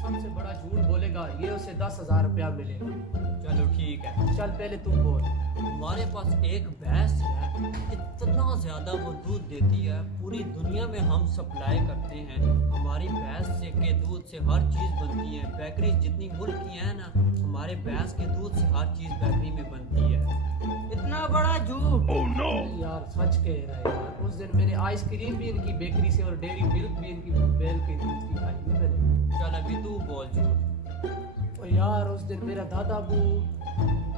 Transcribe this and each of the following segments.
सबसे बड़ा झूठ बोलेगा ये उसे 10,000 रुपया मिलेगा। चलो ठीक है। चल पहले तू बोल। हमारे पास एक भैंस है, इतना ज्यादा वो दूध देती है, पूरी दुनिया में हम सप्लाई करते हैं। हमारी भैंस से के दूध से हर चीज बनती है। बेकरी जितनी मुल्क की है ना, हमारे भैंस के दूध से हर चीज बेकरी में बनती है। इतना बड़ा झूठ। नहीं यार सच कह रहा है यार। उस दिन मैंने आइसक्रीम भी इनकी बेकरी से और डेयरी मिल्क भी इनकी बैल के दूध की खाई थी मैंने। चल अभी तू बोल झूठ। और यार उस दिन मेरा दादा अबू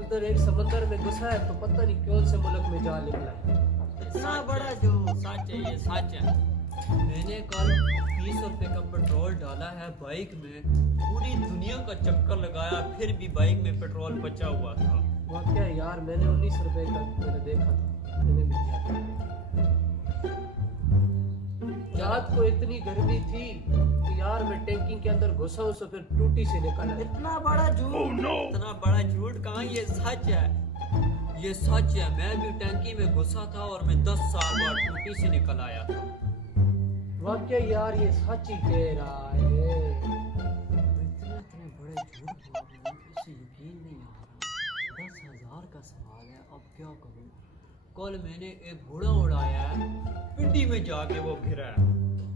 उधर एक समंदर में घुसा है तो पता नहीं कौन से मुल्क में जा निकला है। इतना बड़ा झूठ। सच है, ये सच है। मैंने कल 20 रुपए का पेट्रोल डाला है बाइक में, पूरी दुनिया का चक्कर लगाया, फिर भी बाइक में पेट्रोल बचा हुआ था। वाकया यार मैंने 19 रुपए का मैंने देखा था, मैंने भी लिया था। रात को इतनी गर्मी थी कि यार मैं टैंकी के अंदर घुसा हूँ, फिर टूटी से निकला। इतना बड़ा झूठ। इतना बड़ा झूठ कहाँ, ये सच है, ये सच है। मैं भी टैंकी में घुसा था और मैं 10 साल बाद टूटी से निकल आया था। वाकया यार ये सच ही कह रहा है। इतने इतने बड़े झूठ बोल रहे हैं, इसे यकीन नहीं आ रहा। 10,000 का सवाल है, अब क्या करूं। कल मैंने एक घोड़ा उड़ाया है, पिंडी में जाके वो गिरा है।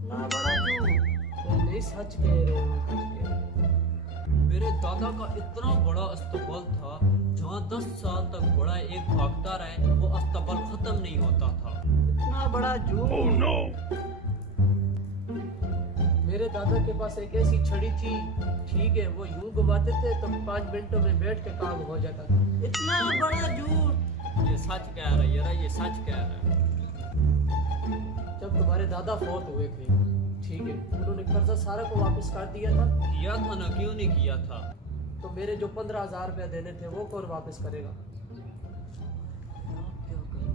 इतना बड़ा झूठ। नहीं सच कह रहे हो, सच कह रहे हो। मेरे दादा का इतना बड़ा अस्तबल था, जहाँ 10 साल तक घोड़ा एक भागता रहे, वो अस्तबल खत्म नहीं होता था। इतना बड़ा झूठ। मेरे दादा के पास एक ऐसी छड़ी थी, ठीक है, वो यूं घुमाते थे तो 5 मिनटों में बैठ के काम हो जाता था। इतना बड़ा झूठ। ये सच कह रहा है यार, ये सच कह रहा है। जब तुम्हारे दादा फौत हुए थे, ठीक है, उन्होंने कर्जा सारा को वापस कर दिया था। किया था ना, क्यों नहीं किया था। तो मेरे जो 15,000 रुपया देने थे वो कौन वापस करेगा? क्या करूं?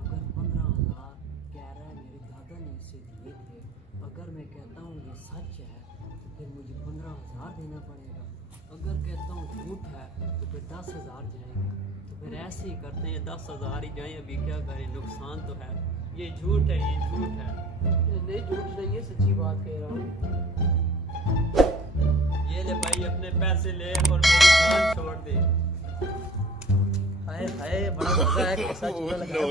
अगर 15,000 कह रहा है मेरे दादा ने इसे दिए थे, अगर मैं कहता हूँ ये सच है तो फिर मुझे 15,000 देना पड़ेगा। अगर कहता हूँ झूठ है तो फिर 10,000 जाएंगे। तो फिर ऐसे ही करते हैं, 10,000 ही जाएं। अभी क्या करें, नुकसान तो है। ये झूठ है, ये झूठ है। नहीं झूठ नहीं है, सच्ची बात कह रहा हूँ। ये ले भाई, अपने पैसे ले और मेरी जान छोड़ दे। हाय हाय, बड़ा मजा है, कैसा झूठा लगा है।